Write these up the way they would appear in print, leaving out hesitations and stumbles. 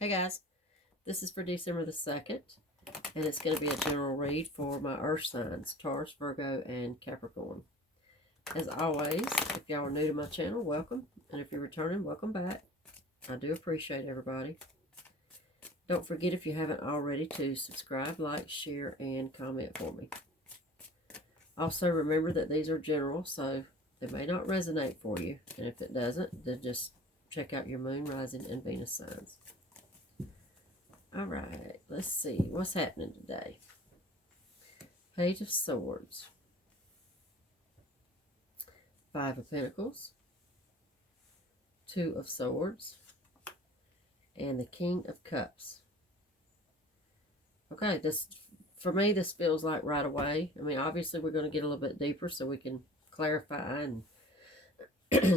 Hey guys, this is for December the 2nd, and it's going to be a general read for my earth signs, Taurus, Virgo, and Capricorn. As always, if y'all are new to my channel, welcome, and if you're returning, welcome back. I do appreciate everybody. Don't forget, if you haven't already, to subscribe, like, share, and comment for me. Also, remember that these are general, so they may not resonate for you, and if it doesn't, then just check out your moon, rising, and Venus signs. All right, let's see what's happening today. Page of Swords, Five of Pentacles, Two of Swords, and the King of Cups. Okay, this, for me, this feels like right away. I mean, obviously we're going to get a little bit deeper so we can clarify and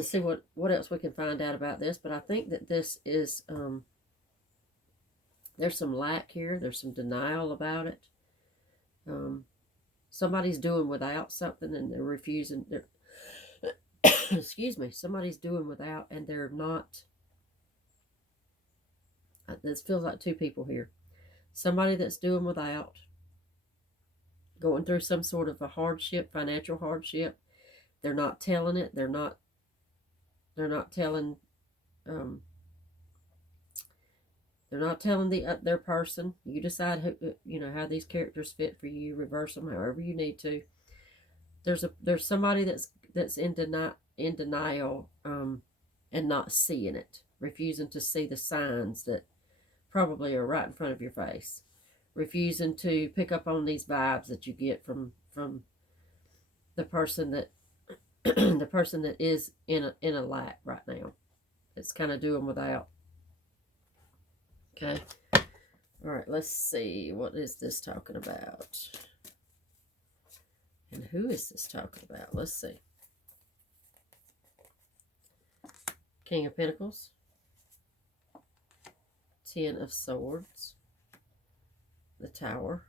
see what else we can find out about this. But I think that this is there's some lack here. There's some denial about it. Somebody's doing without something and they're refusing. Excuse me. Somebody's doing without and they're not. This feels like two people here. Somebody that's doing without, going through some sort of a hardship, financial hardship. They're not telling it. They're not telling. They're not telling their person. You decide who, how these characters fit for you. Reverse them however you need to. There's somebody that's in denial and not seeing it, refusing to see the signs that probably are right in front of your face, refusing to pick up on these vibes that you get from the person that the person that is in a lack right now. It's kind of doing without. Okay. All right, let's see. What is this talking about? And who is this talking about? Let's see. King of Pentacles. Ten of Swords. The Tower.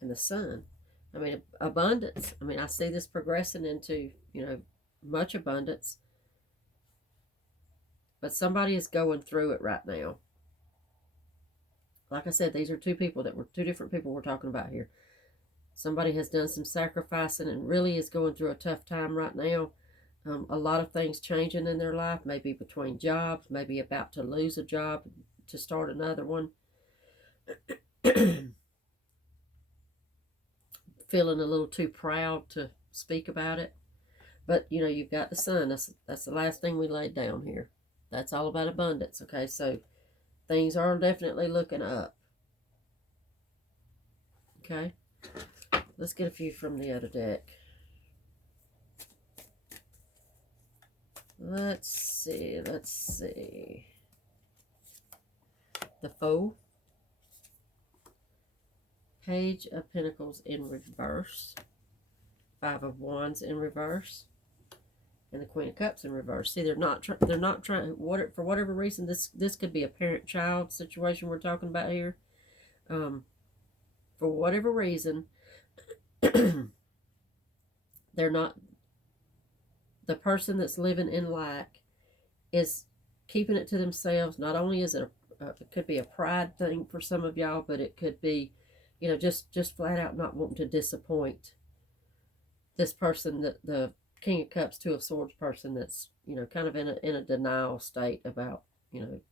And the Sun. I mean, abundance. I mean, I see this progressing into, much abundance. But somebody is going through it right now. Like I said, these are two different people we're talking about here. Somebody has done some sacrificing and really is going through a tough time right now. A lot of things changing in their life, maybe between jobs, maybe about to lose a job to start another one. Feeling a little too proud to speak about it. But, you've got the Sun. That's the last thing we laid down here. That's all about abundance, okay? So things are definitely looking up. Okay? Let's get a few from the other deck. Let's see. The Fool. Page of Pentacles in reverse. Five of Wands in reverse. And the Queen of Cups in reverse. See, they're not trying. For whatever reason, this could be a parent-child situation we're talking about here. For whatever reason, they're not. The person that's living in lack is keeping it to themselves. Not only is it it could be a pride thing for some of y'all, but it could be, just flat out not wanting to disappoint this person, the King of Cups, Two of Swords person that's, kind of in a denial state about,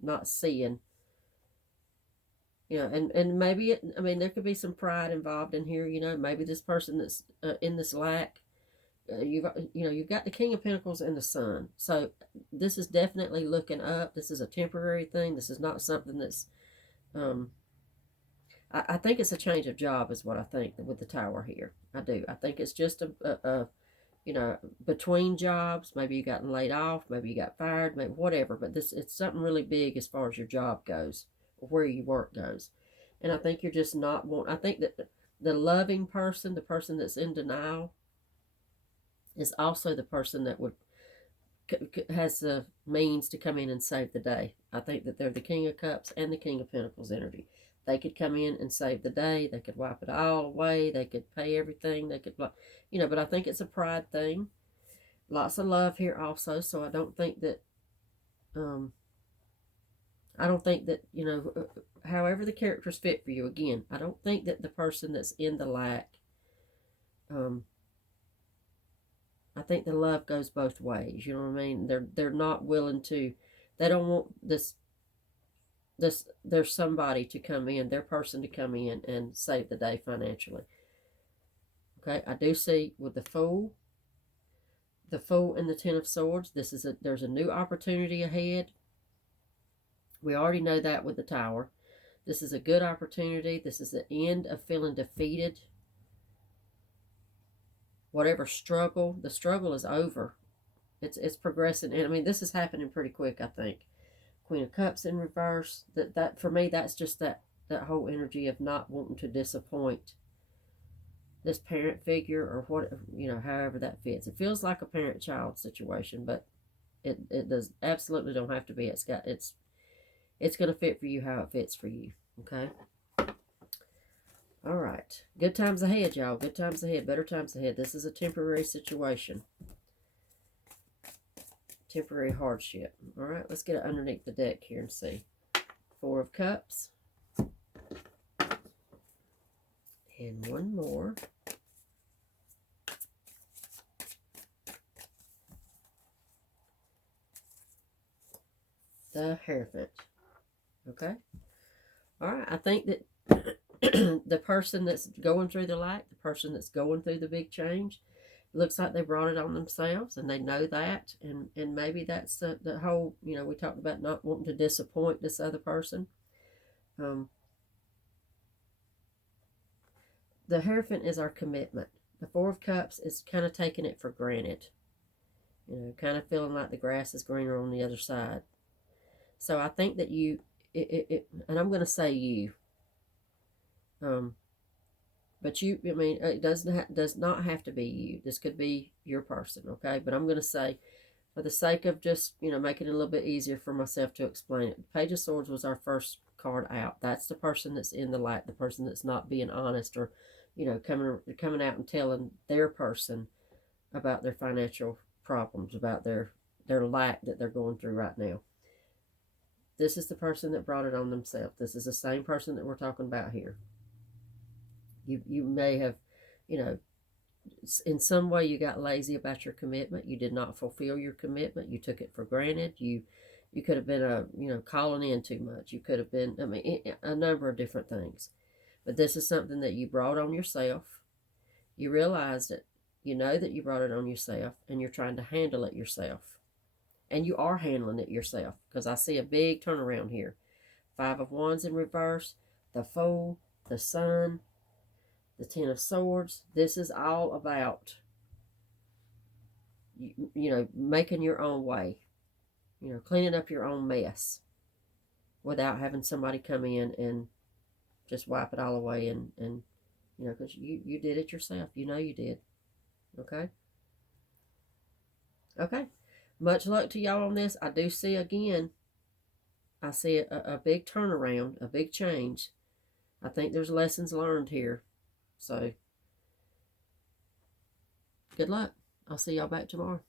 not seeing, and maybe there could be some pride involved in here, maybe this person that's in this lack, you've got the King of Pentacles and the Sun. So this is definitely looking up. This is a temporary thing. This is not something that's, I think it's a change of job is what I think with the Tower here. I do. I think it's just a between jobs. Maybe you got laid off, maybe you got fired, maybe whatever, but it's something really big as far as your job goes, or where you work goes. And I think you're just not I think that the loving person, the person that's in denial, is also the person that has the means to come in and save the day. I think that they're the King of Cups and the King of Pentacles energy. They could come in and save the day. They could wipe it all away. They could pay everything. They could, but I think it's a pride thing. Lots of love here also, so I don't think that I don't think that, you know, however the characters fit for you, again, I don't think that the person that's in the lack, I think the love goes both ways. You know what I mean? They're not willing to, they don't want there's somebody to come in, their person to come in and save the day financially. Okay, I do see with the Fool and the Ten of Swords, there's a new opportunity ahead. We already know that with the Tower. This is a good opportunity. This is the end of feeling defeated. Whatever struggle, the struggle is over. It's progressing, and I mean this is happening pretty quick. I think Queen of Cups in reverse. That for me, that's just that whole energy of not wanting to disappoint this parent figure, or what, you know, however that fits. It feels like a parent-child situation, but it does absolutely don't have to be. It's going to fit for you how it fits for you. Okay. All right. Good times ahead, y'all. Good times ahead. Better times ahead. This is a temporary situation. Temporary hardship. All right. Let's get it underneath the deck here and see. Four of Cups. And one more. The Hierophant. Okay. All right. I think that the person that's going through the lack, the person that's going through the big change, looks like they brought it on themselves, and they know that, and maybe that's the whole, you know, we talked about not wanting to disappoint this other person. The Hierophant is our commitment. The Four of Cups is kind of taking it for granted, you know, kind of feeling like the grass is greener on the other side. So I think that you, and I'm going to say you, but you, I mean, it does not have to be you. This could be your person, okay? But I'm going to say, for the sake of just, you know, making it a little bit easier for myself to explain it, the Page of Swords was our first card out. That's the person that's in the lack, the person that's not being honest, or, you know, coming out and telling their person about their financial problems, about their lack that they're going through right now. This is the person that brought it on themselves. This is the same person that we're talking about here. You may have, you know, in some way you got lazy about your commitment. You did not fulfill your commitment. You took it for granted. You could have been calling in too much. You could have been, I mean, a number of different things. But this is something that you brought on yourself. You realized it. You know that you brought it on yourself, and you're trying to handle it yourself. And you are handling it yourself, because I see a big turnaround here. Five of Wands in reverse, the Fool, the Sun, the Ten of Swords. This is all about, you know, making your own way, you know, cleaning up your own mess without having somebody come in and just wipe it all away, and you know, because you did it yourself. You know you did. Okay? Okay. Much luck to y'all on this. I do see, again, I see a big turnaround, a big change. I think there's lessons learned here. So, good luck. I'll see y'all back tomorrow.